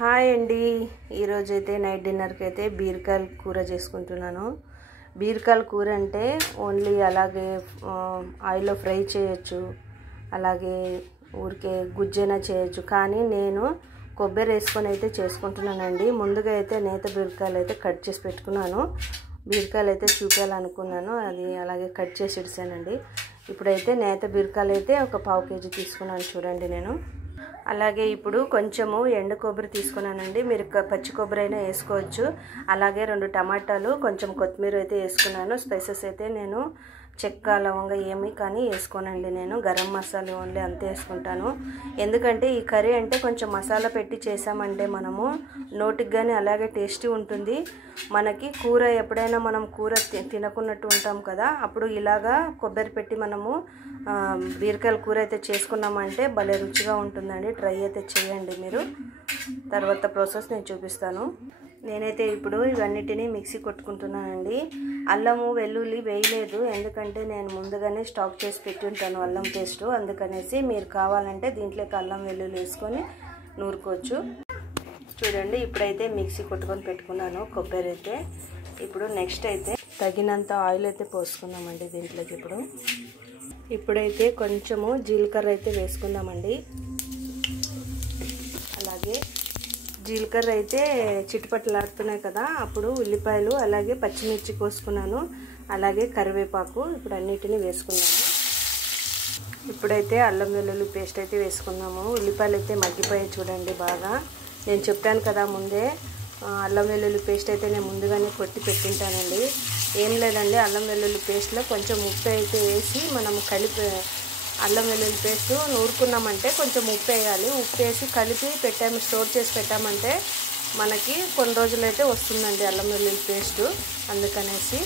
Hi అండి. ఈరోజైతే night డిన్నర్కి అయితే బీరకాయల కూర చేసుకుంటున్నాను. బీరకాయల కూర అంటే ఓన్లీ అలాగే ఆయిల్లో ఫ్రై చేయొచ్చు, అలాగే ఊరికే గుజ్జైనా చేయొచ్చు. కానీ నేను కొబ్బరి వేసుకొని అయితే చేసుకుంటున్నానండి. ముందుగా అయితే నేత బీరకాయలు అయితే కట్ చేసి పెట్టుకున్నాను. బీరకాయలు అయితే చూపించాలనుకున్నాను, అది అలాగే కట్ చేసి ఇడిసానండి. ఇప్పుడైతే నేత బీరకాయలు అయితే ఒక 1/2 కేజీ తీసుకున్నాను చూడండి నేను. అలాగే ఇప్పుడు కొంచెము ఎండు కొబ్బరి తీసుకున్నానండి. మీరు పచ్చి కొబ్బరి అయినా వేసుకోవచ్చు. అలాగే 2 టమాటాలు, కొంచెం కొత్తిమీర అయితే వేసుకున్నాను. స్పైసెస్ అయితే నేను చెక్క లవంగా ఏమి కానీ వేసుకోనండి. నేను గరం మసాలా ఓన్లీ అంతే వేసుకుంటాను. ఎందుకంటే ఈ కర్రీ అంటే కొంచెం మసాలా పెట్టి చేసామంటే మనము నోటికి కానీ అలాగే టేస్టీ ఉంటుంది. మనకి కూర ఎప్పుడైనా మనం కూర తినకున్నట్టు ఉంటాం కదా, అప్పుడు ఇలాగా కొబ్బరి పెట్టి మనము బీరకాయల కూర అయితే చేసుకున్నామంటే భలే రుచిగా ఉంటుందండి. ట్రై అయితే చేయండి మీరు. తర్వాత ప్రాసెస్ నేను చూపిస్తాను. నేనైతే ఇప్పుడు ఇవన్నిటినీ మిక్సీ కొట్టుకుంటున్నానండి. అల్లము వెల్లుల్లి వేయలేదు, ఎందుకంటే నేను ముందుగానే స్టాక్ చేసి పెట్టి ఉంటాను అల్లం పేస్టు. అందుకనేసి మీరు కావాలంటే దీంట్లోకి అల్లం వెల్లుల్లి వేసుకొని నూరుకోవచ్చు. చూడండి, ఇప్పుడైతే మిక్సీ కొట్టుకొని పెట్టుకున్నాను కొబ్బరి అయితే. ఇప్పుడు నెక్స్ట్ అయితే తగినంత ఆయిల్ అయితే పోసుకుందామండి దీంట్లోకి. ఇప్పుడైతే కొంచెము జీలకర్ర అయితే వేసుకుందామండి. అలాగే జీలకర్ర అయితే చిటపటలాడుతున్నాయి కదా, అప్పుడు ఉల్లిపాయలు అలాగే పచ్చిమిర్చి కోసుకున్నాను, అలాగే కరివేపాకు ఇప్పుడు అన్నిటినీ వేసుకున్నాను. ఇప్పుడైతే అల్లం వెల్లుల్లి పేస్ట్ అయితే వేసుకున్నాము. ఉల్లిపాయలు అయితే మగ్గిపోయాయి చూడండి బాగా. నేను చెప్పాను కదా ముందే, అల్లం వెల్లుల్లి పేస్ట్ అయితే నేను ముందుగానే కొట్టి పెట్టింటానండి. ఏం లేదండి, అల్లం వెల్లుల్లి పేస్ట్లో కొంచెం ఉప్పు అయితే వేసి మనం కలిపి అల్లం వెల్లుల్లి పేస్ట్ నూరుకున్నామంటే కొంచెం ఉప్పు వేయాలి. ఉప్పు వేసి కలిపి పెట్టాము, స్టోర్ చేసి పెట్టామంటే మనకి కొన్ని రోజులైతే వస్తుందండి అల్లం వెల్లుల్లి పేస్టు. అందుకనేసి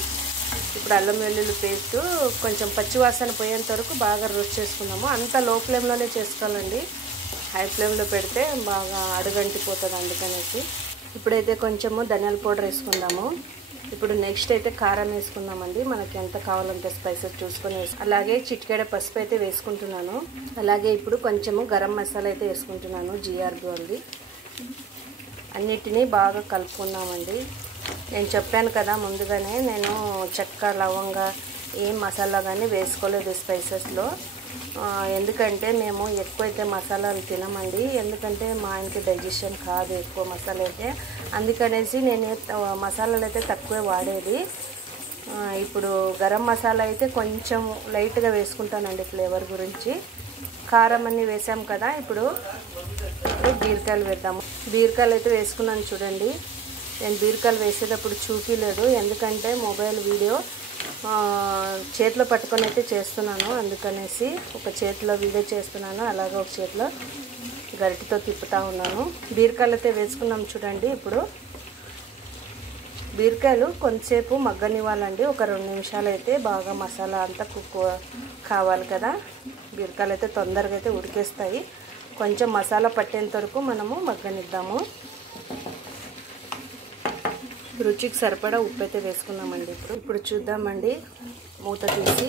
ఇప్పుడు అల్లం వెల్లుల్లి పేస్టు కొంచెం పచ్చివాసన పోయేంత వరకు బాగా రోస్ట్ చేసుకుందాము. అంతా లో ఫ్లేమ్లోనే చేసుకోవాలండి, హై ఫ్లేమ్లో పెడితే బాగా అడుగంటిపోతుంది. అందుకనేసి ఇప్పుడైతే కొంచెము ధనియాల పౌడర్ వేసుకుందాము. ఇప్పుడు నెక్స్ట్ అయితే కారం వేసుకుందామండి. మనకి ఎంత కావాలంటే స్పైసెస్ చూసుకొని అలాగే చిటికెడ పసుపు అయితే వేసుకుంటున్నాను. అలాగే ఇప్పుడు కొంచెము గరం మసాలా అయితే వేసుకుంటున్నాను, జిఆర్బి ఉంది. అన్నిటినీ బాగా కలుపుకుందామండి. నేను చెప్పాను కదా ముందుగానే, నేను చెక్క లవంగా ఏం మసాలా కానీ వేసుకోలేదు స్పైసెస్లో. ఎందుకంటే మేము ఎక్కువైతే మసాలాలు తినమండి, ఎందుకంటే మా ఆయనకి డైజెషన్ కాదు ఎక్కువ మసాలా అయితే. అందుకనేసి నేను మసాలాలు అయితే తక్కువే వాడేది. ఇప్పుడు గరం మసాలా అయితే కొంచెం లైట్గా వేసుకుంటానండి ఫ్లేవర్ గురించి. కారం అన్నీ వేసాం కదా, ఇప్పుడు బీరకాయలు వేద్దాము. బీరకాయలు అయితే వేసుకున్నాను చూడండి. నేను బీరకాయలు వేసేటప్పుడు చూపించలేదు, ఎందుకంటే మొబైల్ వీడియో చేతిలో పట్టుకొని అయితే చేస్తున్నాను. అందుకనేసి ఒక చేతిలో వీడియో చేస్తున్నాను, అలాగే ఒక చేతిలో గరిటెతో తిప్పుతూ ఉన్నాను. బీరకాయలు అయితే వేసుకున్నాం చూడండి. ఇప్పుడు బీరకాయలు కొంతసేపు మగ్గనివ్వాలండి, ఒక 2 నిమిషాలు అయితే బాగా మసాలా అంతా కుక్ కావాలి కదా. బీరకాయలు అయితే తొందరగా అయితే ఉడికేస్తాయి. కొంచెం మసాలా పట్టేంత వరకు మనము మగ్గనిద్దాము. రుచికి సరిపడా ఉప్పు అయితే వేసుకున్నామండి. ఇప్పుడు చూద్దామండి, మూత తీసి.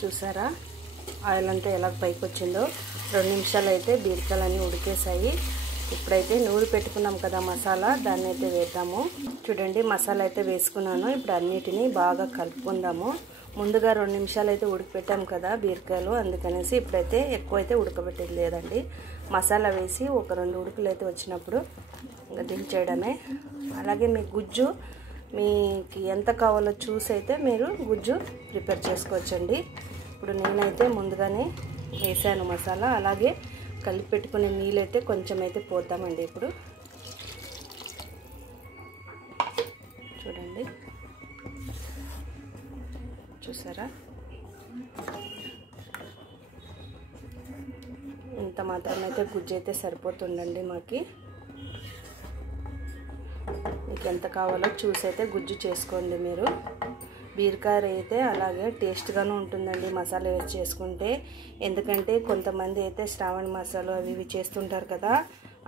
చూసారా ఆయిల్ అంతా ఎలా పైకి వచ్చిందో. 2 నిమిషాలు అయితే బీరకాయలు అన్నీ ఉడికేసాయి. ఇప్పుడైతే నూరి పెట్టుకున్నాం కదా మసాలా, దాన్ని అయితే వేద్దాము. చూడండి, మసాలా అయితే వేసుకున్నాను. ఇప్పుడు అన్నిటినీ బాగా కలుపుకుందాము. ముందుగా 2 నిమిషాలు అయితే ఉడికిపెట్టాం కదా బీరకాయలు, అందుకనేసి ఇప్పుడైతే ఎక్కువ అయితే ఉడకబెట్టేది లేదండి. మసాలా వేసి ఒక 2 ఉడుకులు అయితే వచ్చినప్పుడు ఇంకా దించేయడమే. అలాగే మీ గుజ్జు మీకు ఎంత కావాలో చూసి అయితే మీరు గుజ్జు ప్రిపేర్ చేసుకోవచ్చండి. ఇప్పుడు నేనైతే ముందుగానే వేసాను మసాలా. అలాగే కలిపి పెట్టుకునే నీళ్ళు అయితే కొంచెం అయితే పోద్దామండి. ఇప్పుడు చూడండి, చూసారా ఇంత మాత్రం అయితే గుజ్జు అయితే సరిపోతుందండి మాకి. మీకు ఎంత కావాలో చూసి అయితే గుజ్జు చేసుకోండి మీరు. బీరకాయ అయితే అలాగే టేస్ట్గానే ఉంటుందండి మసాలా వేసి చేసుకుంటే. ఎందుకంటే కొంతమంది అయితే శ్రావణ మాసాలు అవి ఇవి చేస్తుంటారు కదా,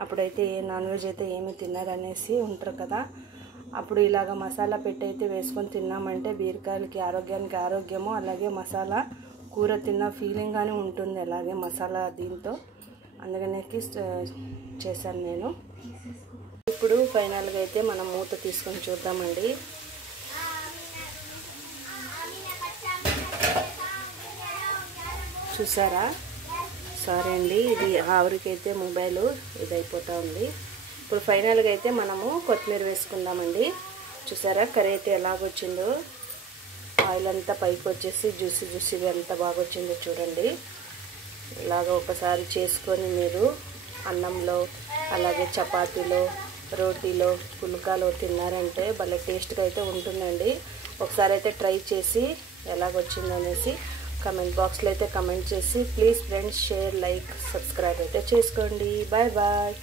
అప్పుడైతే నాన్ వెజ్ అయితే ఏమి తిన్నారనేసి ఉంటారు కదా, అప్పుడు ఇలాగ మసాలా పెట్టి అయితే వేసుకొని తిన్నామంటే బీరకాయలకి ఆరోగ్యానికి ఆరోగ్యము, అలాగే మసాలా కూర తిన్న ఫీలింగ్ కానీ ఉంటుంది అలాగే మసాలా దీంతో. అందుకనే చేశాను నేను. ఇప్పుడు ఫైనల్గా అయితే మనం మూత తీసుకొని చూద్దామండి. చూసారా? సారీ అండి, ఇది ఆవిరికైతే మొబైల్ ఇదైపోతూ ఉంది. ఇప్పుడు ఫైనల్గా అయితే మనము కొత్తిమీర వేసుకుందామండి. చూసారా కర్రీ అయితే ఎలాగొచ్చిందో, ఆయిల్ అంతా పైకి వచ్చేసి జ్యూసీగా ఎంత బాగా వచ్చిందో చూడండి. ఇలాగ ఒకసారి చేసుకొని మీరు అన్నంలో అలాగే చపాతీలో రోటీలో పుల్కాలో తిన్నారంటే భలే టేస్ట్గా అయితే ఉంటుందండి. ఒకసారి అయితే ట్రై చేసి ఎలాగొచ్చిందో అనేసి కమెంట్ బాక్స్లో అయితే కమెంట్ చేసి please friends share like subscribe అయితే చేసుకోండి. Bye bye.